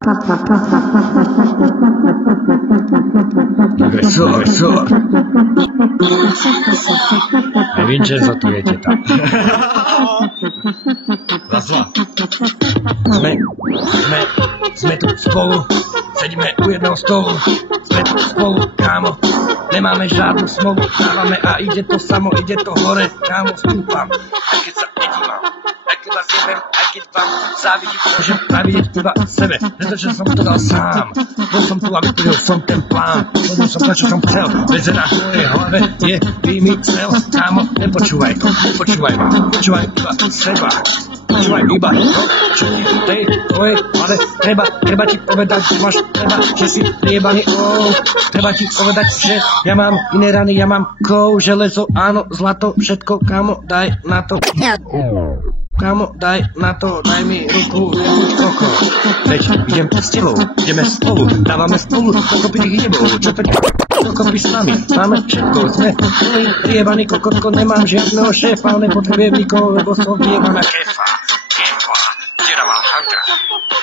Agresor. Vincenzo, tu je teta. Zasla. Sme tu spolu, sedíme u jedného stolu, sme tu spolu, kámo, nemáme žiadnu smolu, dávame a ide to samo, ide to hore, kámo, stúpam, aj keď sa nedívam, aj keď vás jebem, aj keď vám závidím, môžem pravidieť iba sebe, pretože som to dal sám, bol som tu a vytvoril som ten plán, robil som to, čo som chcel, vedzená v mojej hlave je vymysel, kámo, nepočúvaj to, počúvaj ma, počúvaj iba seba. Počúvaj iba to, čo ti v tej tvojej hlave treba ti povedať, že máš že si priebaný, treba ti povedať, že ja mám iné rany, ja mám kov, železo, áno, zlato, všetko, kámo, daj na to. Kámo, daj na to, daj mi ruku, nebuď koko. Veď idem s tebou, ideme spolu, dávame spolu dokopy tých jebov, čo to dokopy s nami, máme všetko, sme plný priebaný kokotko, nemám žiadneho šéfa, nepotrebujem nikoho, lebo som priebaná kefa, deravá hanka,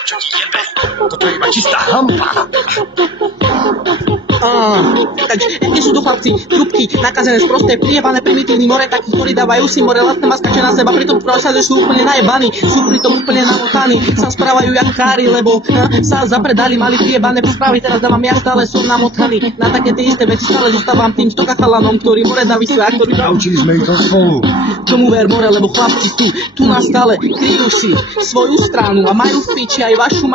čo ti jebe, toto je iba čistá hampa. Takže kde sú tu chlapci, trúbky, nakazené, sprosté, priebané, primitívny more, takí, ktorí dávajú si more, lastné maskače na seba, pritom prosadujú, sú úplne najebaní, sú pritom úplne namotaní, sa správajú jak kári, lebo sa zapredali, mali priebané správy, teraz dávam ja stále som namotaný, na také tie isté veci stále zostávam tým stokachalanom, ktorí more závislia, ktorí naučili sme ich to spolu. Tomu ver more, lebo chlapci tu nás stále kryjú si svoju stranu a majú v piči aj vašu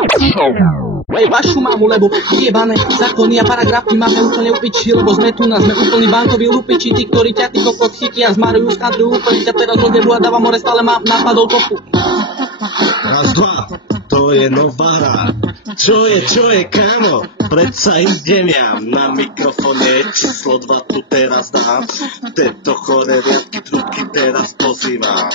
mamu, lebo priebané zákony a paragrafy máme úplne upiči, lebo sme tu, sme úplní bankoví lupiči, tí, ktorí ťa ty kokot chytia, zmarujú, skadrujú, úplne ťa teraz rozdebu a dáva more, stále mám napadol topu. Raz, dva, to je nová hra. Čo je, kámo? Predsa idem ja, na mikrofóne číslo 2 tu teraz dám. Tieto chore riadky, trúbky teraz pozývam.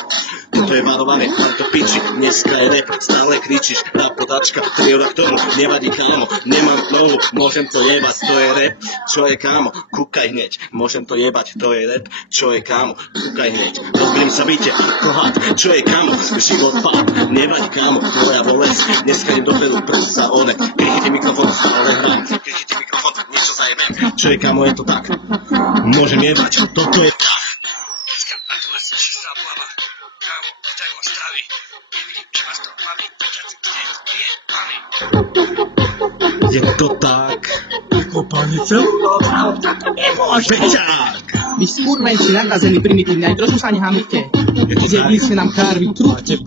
Toto je varovanie, ale to piči, dneska je rap, stále kričíš, rap podačka, 3 € k tomu, nevadí kámo, nemám tonu, môžem to jebať, to je rap, čo je kámo, kúkaj hneď, môžem to jebať, to je rap, čo je kámo, kúkaj hneď, rozbím sa byte, ako had, čo je kámo, život pád, nevadí kámo, moja bolesť, dneska idem dopredu, prsa one, keď chytí mikrofón, stále hrám, keď chytí mikrofón, niečo zajebem, čo je kámo, je to tak, môžem jebať, toto je tak. Dneska na tu les čistá plava, kámo, vťaj ma stravy, nevidím, že vás to baví, ťaci kde je pani. Je to tak. Kopanie celú noc, ale to nemôže. Peťák. Vy skurvenci nakazení primitívne, aj trošku sa nehamite. Zjedli ste nám kárvy, trubice,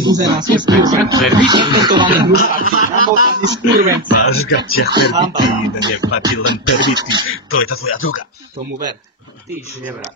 buzera, sestru, zapetované hlušáky, namotani skurvenci. Váš gaťa pervitín, neplatí len pervitín, to je tá tvoja droga. Tomu ver, ty nevrát.